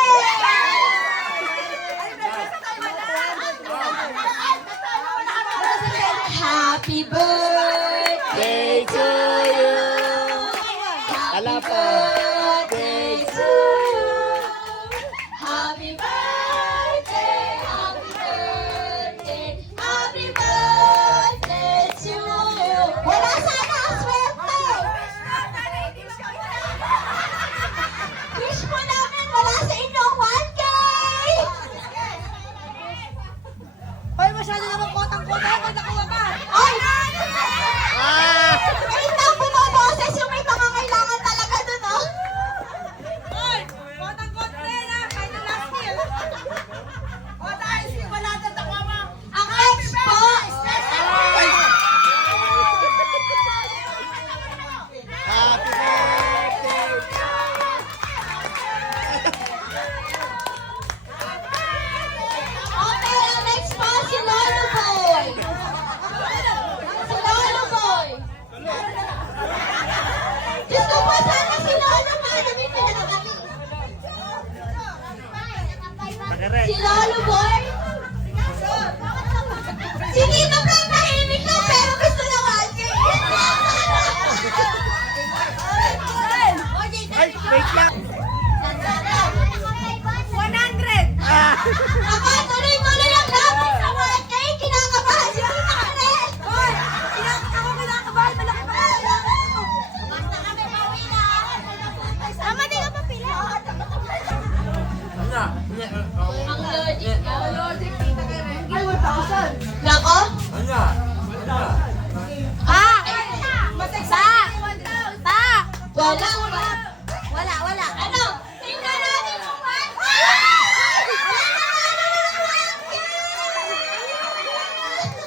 Happy birthday to you. Wala pa. birthday to you. Happy birthday, happy birthday, happy birthday to you. Wala sana ang swerte. Wish po namin wala sa inyong 1K. Hoy, masyado naman kotang-kota. Pag nakuha ka. Ay! Wait lang, bumaboses yung may pangangailangan talaga dun, oh. Hoy, kotang-kota rin ha. Kahit yung last year. O dahil si wala na nakuha mo. Ang next po, Happy birthday! okay, ang next po, si Lolo Boy. Si Lolo Boy. Gusto ko sana si Lolo Boy. Namin pa na kami. Pakere. Si Lolo Boy. Si Tito Frank tahimik lang pero gusto na 1K. Ay, wait lang. 100. Ako, tuloy-tuloy ang lapit sa 1K. Kinakabahan si Tita Karen. Hoy, ako kinakabahan. Malaki pa kaya. Basta kami pauwi na. Tama, di ka pa pila. Ang logic ka. Ay, 1,000. Nako? Wala. Ano? Tingnan natin yung 1K.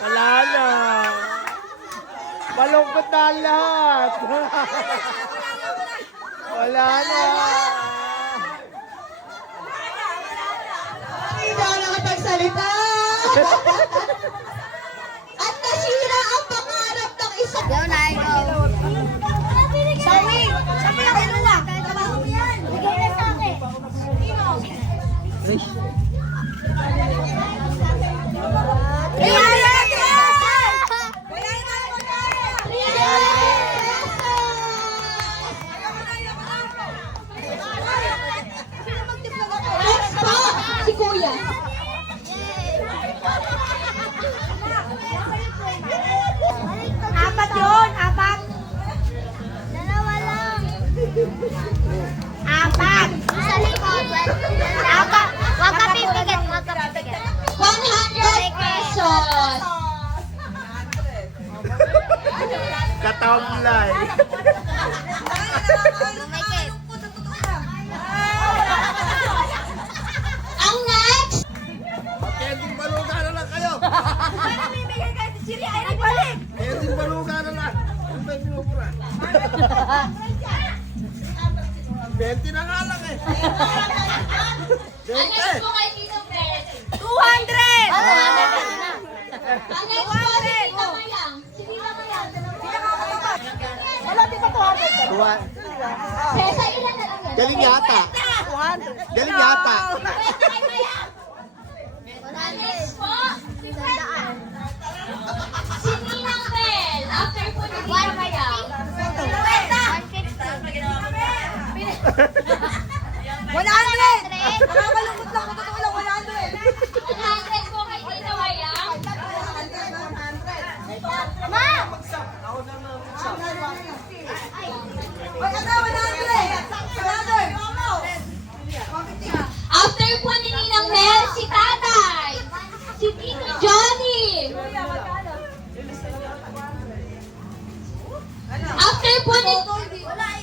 Wala na. Malungkot na ang lahat. Wala na. Hindi ako nakapagsalita. At nasira ang pangarap ng isa. Sawi ang lula. Trabaho mo yan. Bigay na sa akin. Next po, si Kuya. Apat yun, apat. Dalawa lang. Apat. Sa likod. Apat. Wag ka pipigit. 100 pesos. Katamlay. Ang next, Kending baluga na lang kayo. Namimigay kayo si Siri ay nagbalik. Kending baluga na lang. Ano ba yung mura? 20 na nga lang eh. ang next po kay Tito Fred. 200. Ang next po si Tita Mayang. Si Tita Mayang. Wala, di ba 200? Tuwa. Sa ilan na lang yan? Galing yata. 200. Galing yata. Kay Mayang. Ang next po, si Fred. Si Ninang Bel. After po ni Tita Mayang. 100. Nakakalungkot lang. Totoo lang, 100. 100 po kay Tita Mayang. Ma! Wala na, 100. After po ni Ninang Bel, si Tatay. Si Tito Johnny. After po ni...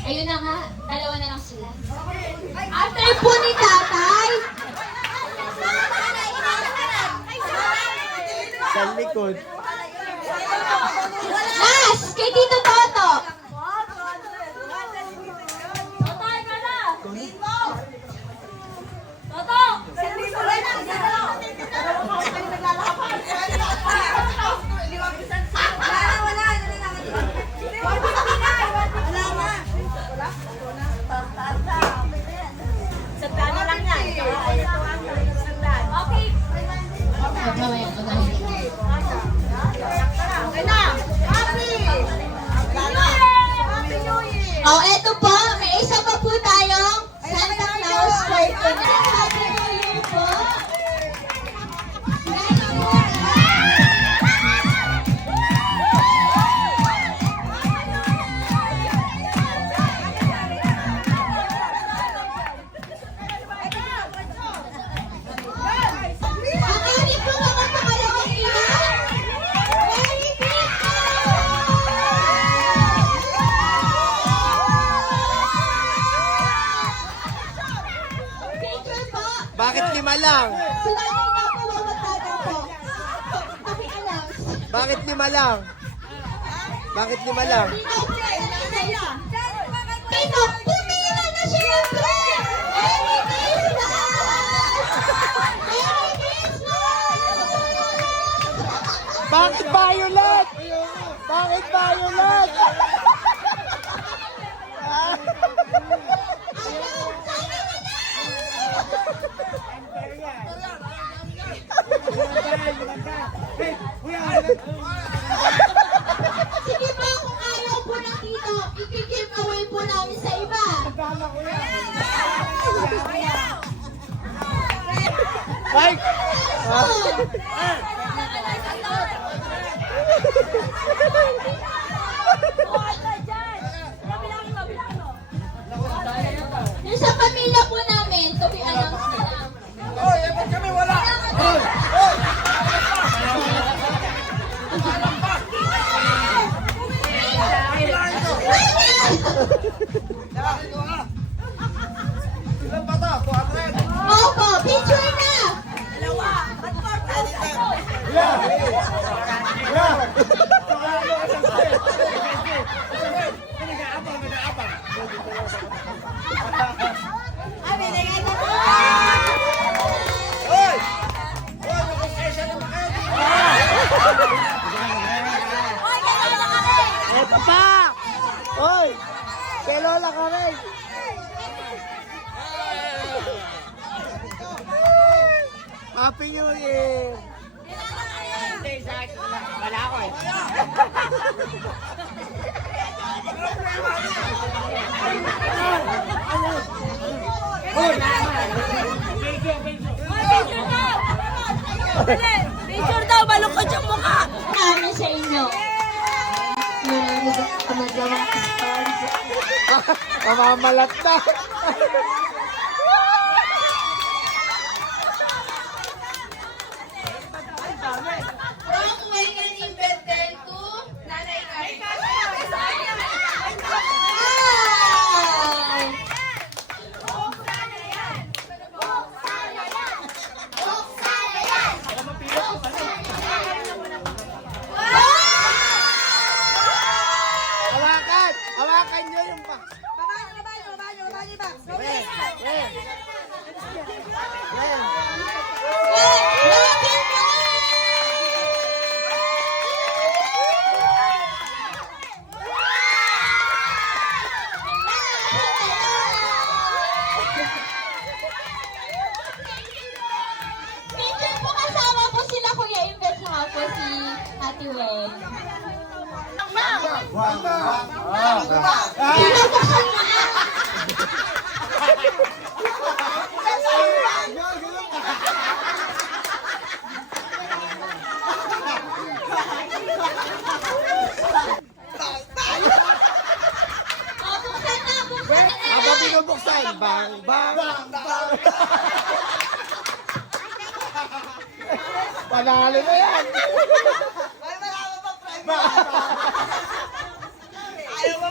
Ayun na nga, dalawa na lang sila. After po ni Tatay, Sa likod. last, kay Tito Toto. Ito po, may isa pa po tayong Santa Claus for tonight. Happy New Year po. Ang ating po mga kakalawang ina. Merry Christmas! Picture po. Bakit 5 lang? Si Nanay na po mamatagan po. Kami announce. Bakit 5 lang? Bakit 5 lang? Tito, pumila na siyempre! Merry Christmas! Merry Christmas! Bakit violet? Bakit violet? Sige po, kung ayaw po ng tito, i-give away po namin sa iba. Mike! Yung sa pamilya po namin, to be announced na lang. Opo, picture na! Eto pa! Hoy! Kay Lola ka rin! Happy New Year! Wala ako eh. Picture daw, malungkot yung mukha! Namin sa inyo. Mamamalat na! From Wayan Inventor to Nanay Carmen. Ay! Hawakan! Hawakan nyo yung pa! Picture po kasama po sila Kuya Imbes na po si Ate Wen. Pinabuksan mo na! Oh, buksan na! Buksan na! Habang binubuksan, bang, bang, bang! Panalo na yan! Ayaw mo